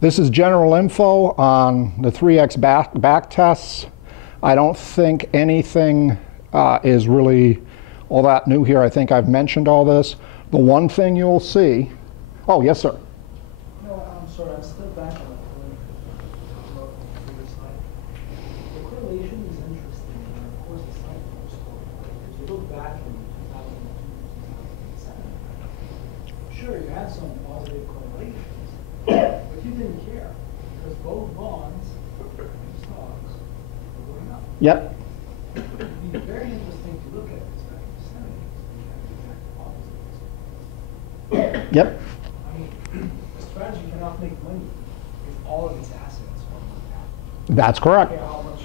This is general info on the 3x back tests. I don't think anything is really all that new here. I think I've mentioned all this. The one thing you'll see, oh, yes, sir. No, I'm sorry, I'm still back on the previous slide. The correlation is interesting, and of course the science moves forward. If you look back in 2002, 2007, sure, you had some positive correlations, but you didn't care because both bonds and stocks were going up. Yep. It would be very interesting to look at this back in the 70s. Yep. I mean, a strategy cannot make money if all of its assets are going down. That's correct. How much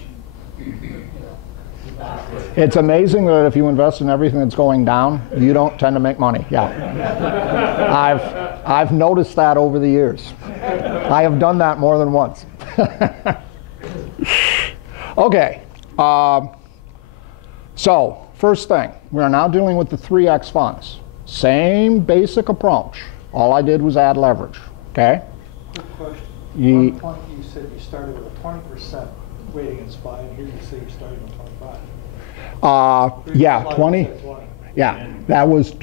It's amazing that if you invest in everything that's going down, you don't tend to make money. Yeah. I've noticed that over the years. I have done that more than once. Okay. So, first thing, we are now dealing with the 3x funds. Same basic approach. All I did was add leverage. Okay? Quick question. At one point you said you started with a 20% weighting in SPY, and here you say you're starting with 25. Yeah, 20. Yeah, that was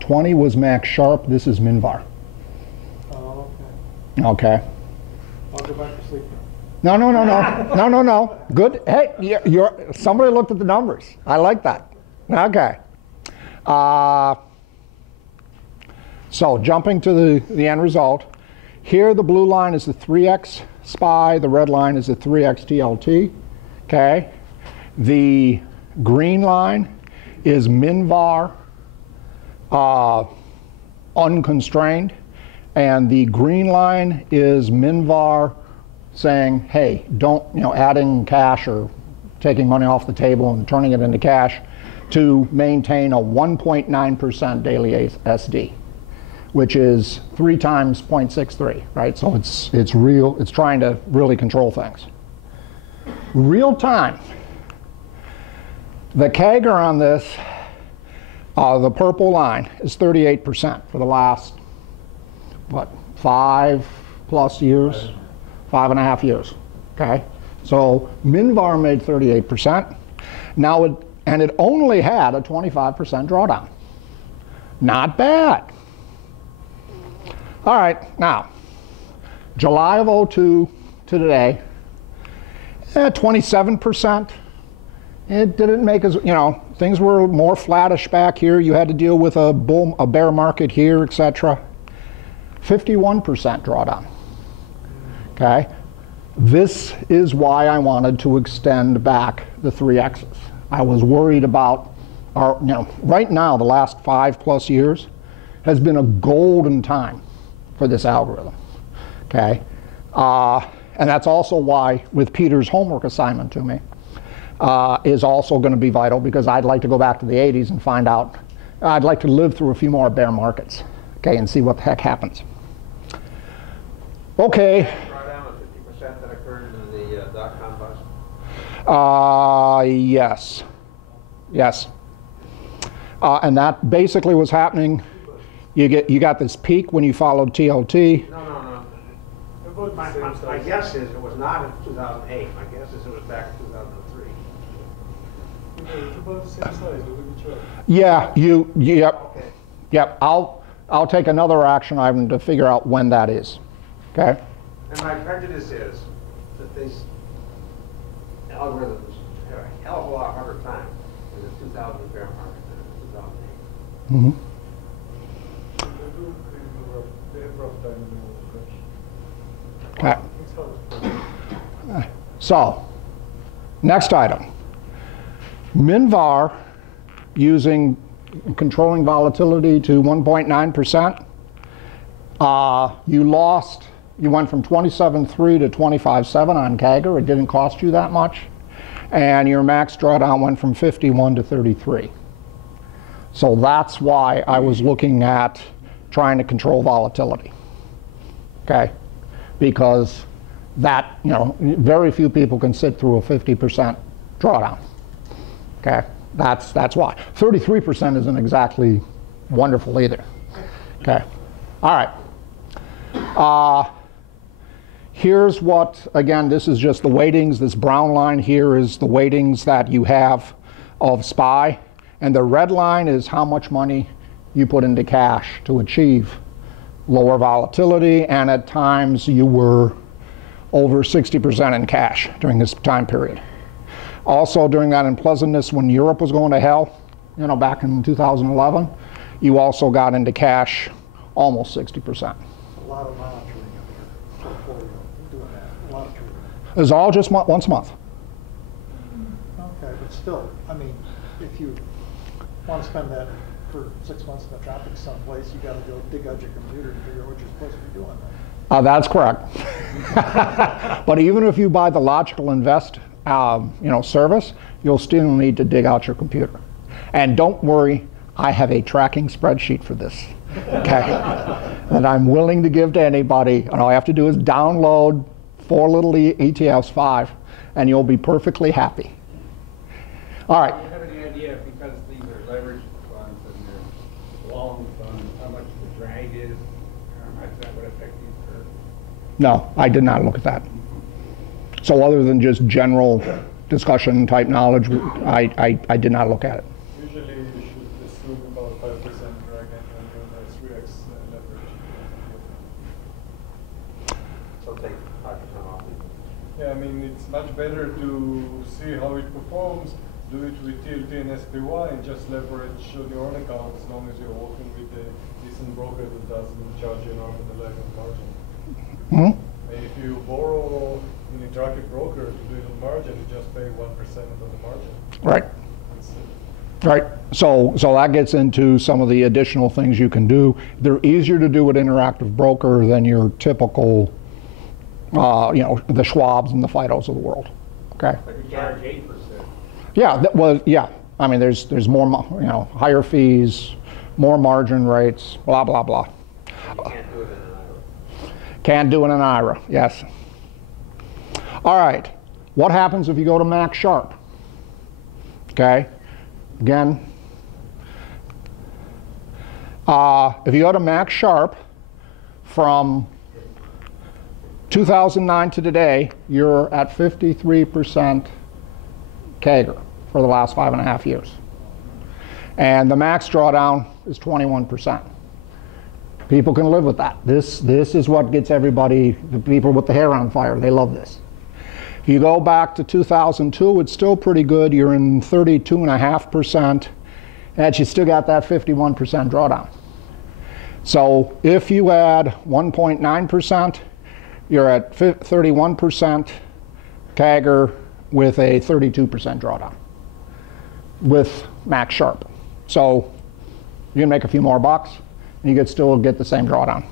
20 was max Sharpe. This is Minvar. Oh, okay. Okay. I'll go back to sleep No, now. no, no, no, no, no, no. Good. Hey, somebody looked at the numbers. I like that. Okay. So jumping to the end result, here the blue line is the 3x SPY, the red line is the 3x TLT. Okay. The green line is Minvar unconstrained, and the green line is Minvar saying, hey, don't, adding cash or taking money off the table and turning it into cash to maintain a 1.9% daily SD, which is 3 times 0.63, right? So it's real, it's trying to really control things. Real time. The CAGR on this, the purple line, is 38% for the last, what, 5+ years? 5.5 years, okay? So Minvar made 38%. Now it only had a 25% drawdown. Not bad. All right, now, July of 02 to today, 27%. It didn't make as, things were more flattish back here. You had to deal with a bear market here, etc. 51% drawdown. Okay? This is why I wanted to extend back the 3X's. I was worried about right now, the last 5+ years has been a golden time for this algorithm. Okay? And that's also why, with Peter's homework assignment to me, is also going to be vital, because I'd like to go back to the 80s and find out, I'd like to live through a few more bear markets, okay, and see what the heck happens. Okay. Drawdown of 50% that occurred in the dot-com bust? Yes. Yes. And that basically was happening. You got this peak when you followed TLT. No. My guess is it was not in 2008. My guess is it was back in 2003. It's about the same size. Yeah. Yep. Okay. Yep. I'll take another action item to figure out when that is. Okay. And my prejudice is that these algorithms have a hell of a lot harder time in the 2000 bear market than in 2008. Mm-hmm. Okay. So, next item. Minvar, using controlling volatility to 1.9%. You went from 27.3 to 25.7 on CAGR. It didn't cost you that much. And your max drawdown went from 51 to 33. So that's why I was looking at trying to control volatility. Okay? Because that, very few people can sit through a 50% drawdown. Okay? That's why. 33% isn't exactly wonderful either. Okay? All right. Here's what, again, this is just the weightings. This brown line here is the weightings that you have of SPY. And the red line is how much money you put into cash to achieve lower volatility. And at times you were over 60% in cash during this time period. Also during that unpleasantness when Europe was going to hell, you know, back in 2011, you also got into cash almost 60%. A lot of monitoring of your portfolio, doing that, a lot of trading. It's all just once a month. Okay, but still, I mean, if you want to spend that for 6 months in the tropics someplace, you got to go dig out your computer and figure out what you're supposed to be doing then. That's correct. But even if you buy the Logical Invest service, you'll still need to dig out your computer. And don't worry, I have a tracking spreadsheet for this, okay? That I'm willing to give to anybody. And all I have to do is download 4 little ETFs, 5, and you'll be perfectly happy. All right. Do you have any idea, because these are leveraged funds and they're long funds, how much the drag is, how much that would affect these curves? No, I did not look at that. So other than just general discussion type knowledge, I did not look at it. Usually you should assume about 5% drag and 3x leverage. So take 5% off. Yeah, I mean, it's much better to see how it performs, do it with TLT and SPY, and just leverage on your own account as long as you're working with a decent broker that doesn't charge you an arm and a leg on margin. Mm-hmm. And if you borrow an interactive broker to do it on margin, you just pay 1% on the margin. Right. That's it. Right. So that gets into some of the additional things you can do. They're easier to do with Interactive Broker than your typical, the Schwabs and the Fidos of the world. Okay. Like you charge 8%. Yeah. Yeah. I mean, there's more, higher fees, more margin rates, blah blah blah. You can't do it in an IRA. Can't do it in an IRA. Yes. All right. What happens if you go to Max Sharpe? Okay. Again, if you go to Max Sharpe from 2009 to today, you're at 53% CAGR for the last 5.5 years. And the max drawdown is 21%. People can live with that. This is what gets everybody, the people with the hair on fire, they love this. If you go back to 2002, it's still pretty good. You're in 32.5%, and you still got that 51% drawdown. So if you add 1.9%, you're at 31% CAGR with a 32% drawdown with Max Sharpe. So you can make a few more bucks, and you could still get the same drawdown.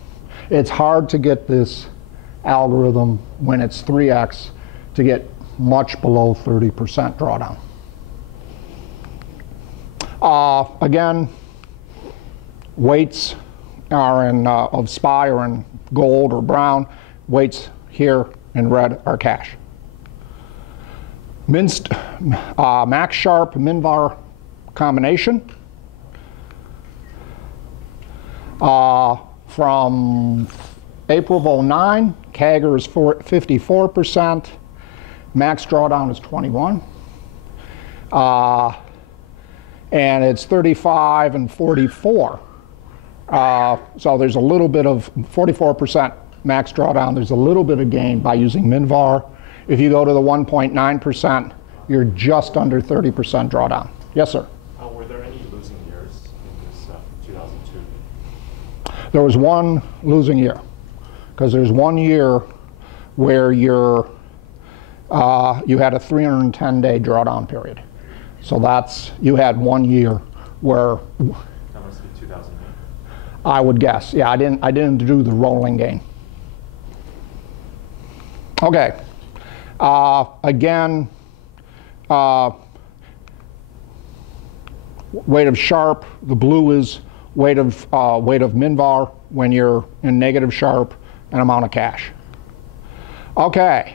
It's hard to get this algorithm when it's 3x to get much below 30% drawdown. Again, weights are in of SPY are in gold or brown. Weights here in red are cash. Max Sharpe MinVar combination. From April of 2009, CAGR is 54%. Max drawdown is 21. And it's 35 and 44. So there's a little bit of 44% max drawdown. There's a little bit of gain by using MinVar. If you go to the 1.9%, you're just under 30% drawdown. Yes, sir? Were there any losing years in this 2002? There was one losing year, because there's 1 year where you had a 310-day drawdown period. So you had 1 year where That must be 2008. I would guess. Yeah, I didn't do the rolling gain. Okay. Again, weight of Sharpe. The blue is weight of MinVar when you're in negative Sharpe and amount of cash. Okay.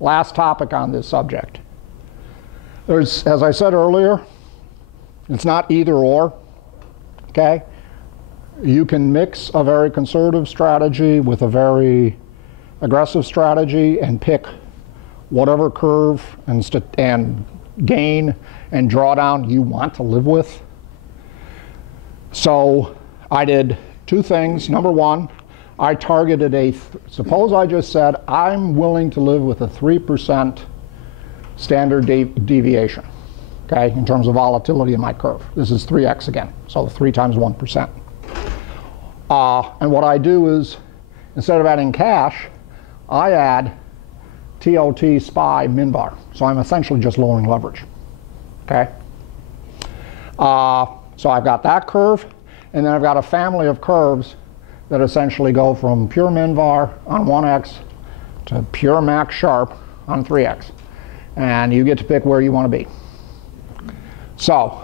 Last topic on this subject. There's, as I said earlier, it's not either or. Okay. you can mix a very conservative strategy with a very aggressive strategy and pick whatever curve and gain and drawdown you want to live with. So I did two things. Number one, I targeted suppose I just said I'm willing to live with a 3% standard deviation, okay, in terms of volatility in my curve. This is 3x again, so 3 times 1%. And what I do is, instead of adding cash, I add TOT, SPY, MinVar. So I'm essentially just lowering leverage, okay? So I've got that curve, and then I've got a family of curves that essentially go from pure MinVar on 1x to pure max Sharpe on 3x. And you get to pick where you want to be. So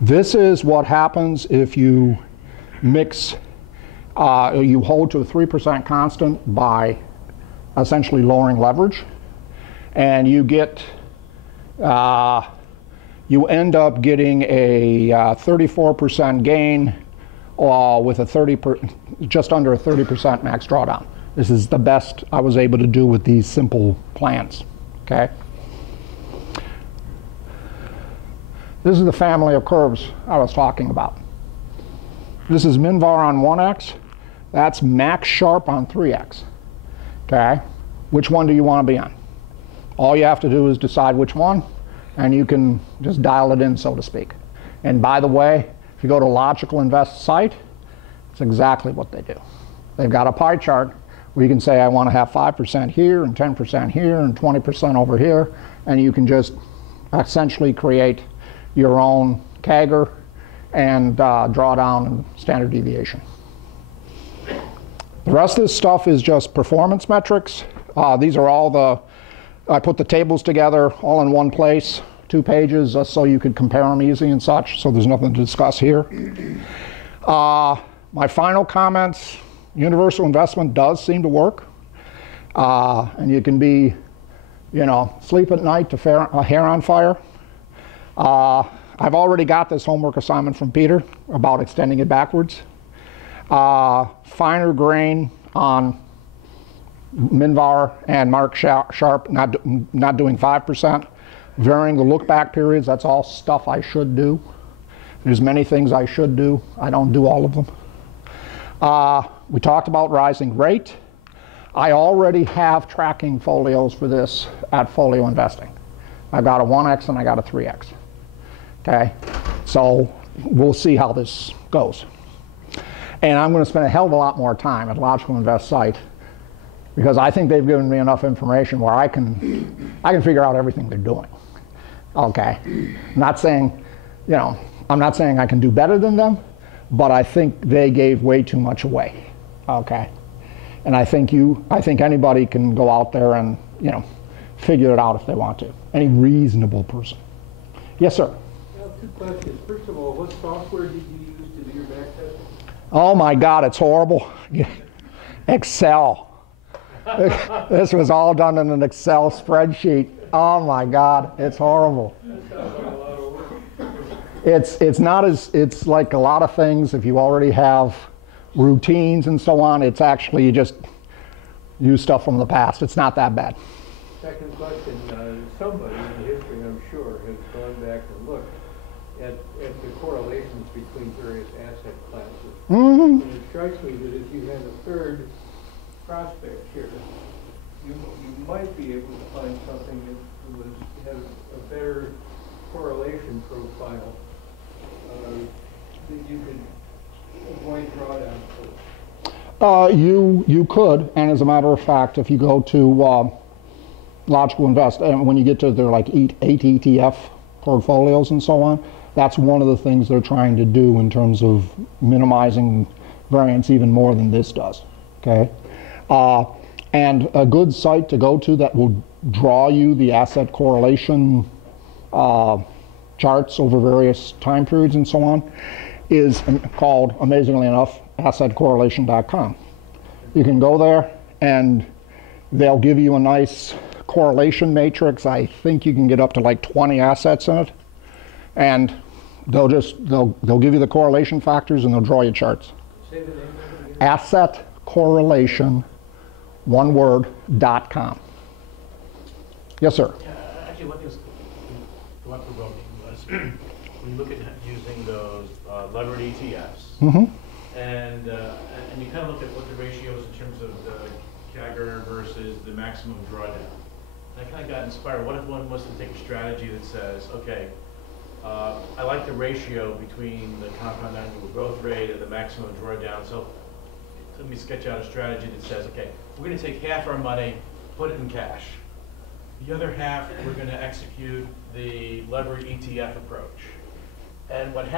this is what happens if you mix, you hold to a 3% constant by essentially lowering leverage. And you get, you end up getting a 34% gain with a just under a 30% max drawdown. This is the best I was able to do with these simple plans, okay? This is the family of curves I was talking about. This is MinVar on 1x. That's max Sharpe on 3x, okay? Which one do you want to be on? All you have to do is decide which one, and you can just dial it in, so to speak. And by the way, if you go to Logical Invest site, it's exactly what they do. They've got a pie chart where you can say I want to have 5% here and 10% here and 20% over here, and you can just essentially create your own CAGR and drawdown and standard deviation. The rest of this stuff is just performance metrics. These are all I put the tables together all in one place, 2 pages, just so you could compare them easy and such, so there's nothing to discuss here. My final comments, universal investment does seem to work. And you can be, sleep at night to hair on fire. I've already got this homework assignment from Peter about extending it backwards. Finer grain on MinVar and Mark Sharpe, not doing 5%. Varying the look-back periods, that's all stuff I should do. There's many things I should do. I don't do all of them. We talked about rising rate. I already have tracking folios for this at Folio Investing. I've got a 1x and I got a 3x. Okay, so we'll see how this goes. And I'm going to spend a hell of a lot more time at Logical Invest site because I think they've given me enough information where I can figure out everything they're doing. Okay, I'm not saying I can do better than them, but I think they gave way too much away. Okay, and I think anybody can go out there and figure it out if they want to. Any reasonable person. Yes, sir. Well, 2 questions. First of all, what software did you use to do your back testing? Oh my God, it's horrible. Excel. This was all done in an Excel spreadsheet. Oh my God, it's horrible. That sounds like a lot of work. It's like a lot of things. If you already have routines and so on, it's actually you just use stuff from the past. It's not that bad. Second question, somebody in history, I'm sure, has gone back and looked at the correlations between various asset classes. Mm-hmm. And it strikes me that if you had a third prospect here, you might be able to find something that has a better correlation profile that you could avoid drawdown for. You could, and as a matter of fact, if you go to Logical Invest, and when you get to their like 8 ETF portfolios and so on, that's one of the things they're trying to do in terms of minimizing variance even more than this does. Okay, and a good site to go to that will draw you the asset correlation charts over various time periods and so on is called, amazingly enough, assetcorrelation.com. You can go there and they'll give you a nice correlation matrix. I think you can get up to like 20 assets in it, and they'll give you the correlation factors and they'll draw you charts. Say the name of it again. Asset correlation, one word, .com. Yes, sir. Actually, what was thought-provoking was when you look at using those levered ETFs, and you kind of look at what the ratio is in terms of the CAGR versus the maximum drawdown. And I kind of got inspired. What if one was to take a strategy that says, okay, I like the ratio between the compound annual growth rate and the maximum drawdown. So let me sketch out a strategy that says, okay, we're going to take half our money, put it in cash. The other half, we're going to execute the levered ETF approach. And what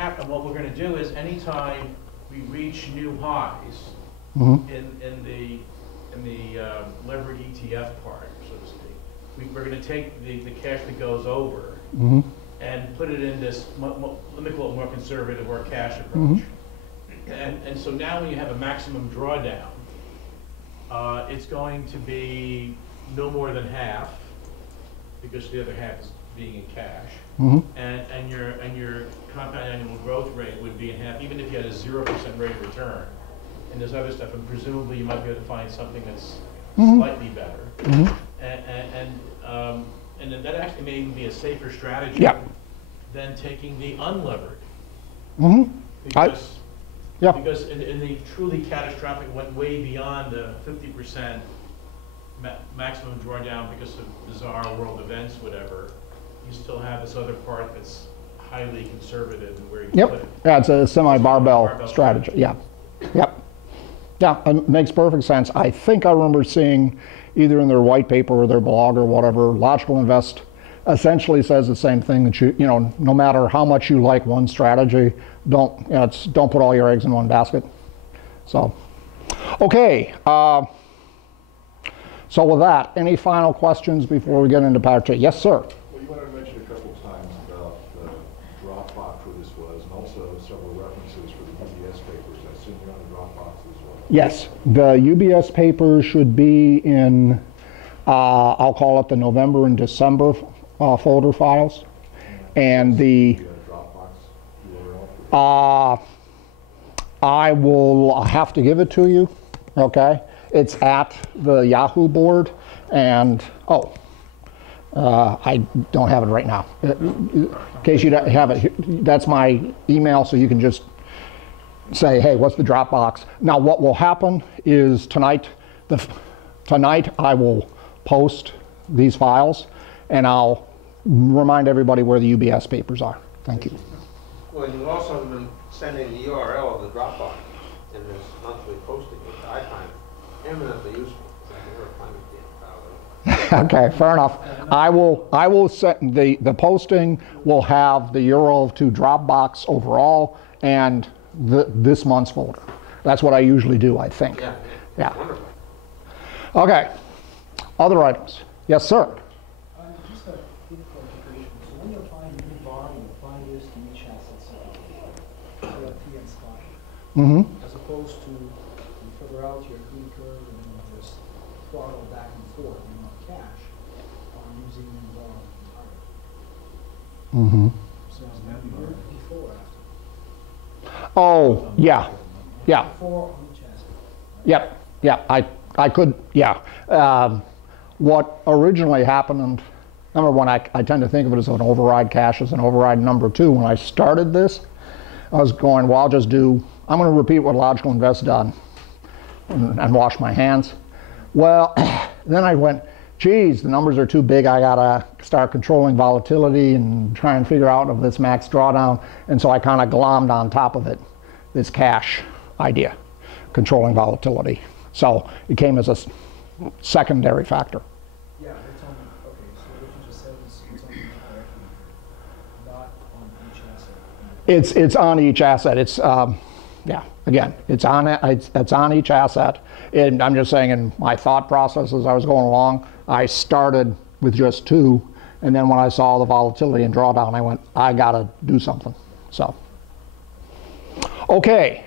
we're going to do is anytime we reach new highs in the levered ETF part, so to speak, we're going to take the cash that goes over and put it in this, let me call it more conservative or cash approach. And so now when you have a maximum drawdown, it's going to be no more than half, because the other half is being in cash, and your compound annual growth rate would be in half, even if you had a 0% rate of return. And there's other stuff, and presumably you might be able to find something that's slightly better. And then that actually may even be a safer strategy than taking the unlevered. Because in the truly catastrophic went way beyond the 50% maximum drawdown because of bizarre world events, whatever. You still have this other part that's highly conservative and where you put it. Yeah, it's a semi-barbell strategy. Yeah, it makes perfect sense. I think I remember seeing either in their white paper or their blog or whatever, Logical Invest essentially says the same thing, that you know, no matter how much you like one strategy, don't put all your eggs in one basket. So, okay. So with that, any final questions before we get into part 2? Yes, sir. Well, you wanted to mention a couple of times about the Dropbox where this was, and also several references for the UBS papers. I assume you're on the Dropbox as well. Yes, the UBS papers should be in, I'll call it the November and December folder files. And the Dropbox URL? I will have to give it to you, okay? It's at the Yahoo board, and I don't have it right now. In case you don't have it, that's my email, so you can just say, hey, what's the Dropbox? Now, what will happen is tonight I will post these files, and I'll remind everybody where the UBS papers are. Thank you. Well, you've also been sending the URL of the Dropbox in this monthly posting, which I find eminently useful. Okay, fair enough. I will set the posting will have the URL to Dropbox overall and this month's folder. That's what I usually do, I think. Yeah. Wonderful. Okay. Other items. Yes, sir. Just a quick clarification. So when you're applying new bond, you apply this to each asset separately, LFT and stock, as opposed to you figure out your accrued curve and then you just throttle back and forth in cash on using new bond entirely. So it's going to be before or after? Oh, yeah. Before on each asset. Yeah. I could. Yeah. What originally happened, and number one, I tend to think of it as an override cash as an override. Number two, when I started this, I was going, well, I'm going to repeat what Logical Invest done and wash my hands. Well, then I went, geez, the numbers are too big. I got to start controlling volatility and try and figure out of this max drawdown. And so I kind of glommed on top of it, this cash idea, controlling volatility. So it came as a secondary factor. Yeah, it's on, okay, so what you just said is it's on each equity, not on each asset. It's on each asset. It's again, it's on each asset. And I'm just saying, in my thought process as I was going along, I started with just two, and then when I saw the volatility and drawdown, I went, I gotta do something. So, okay.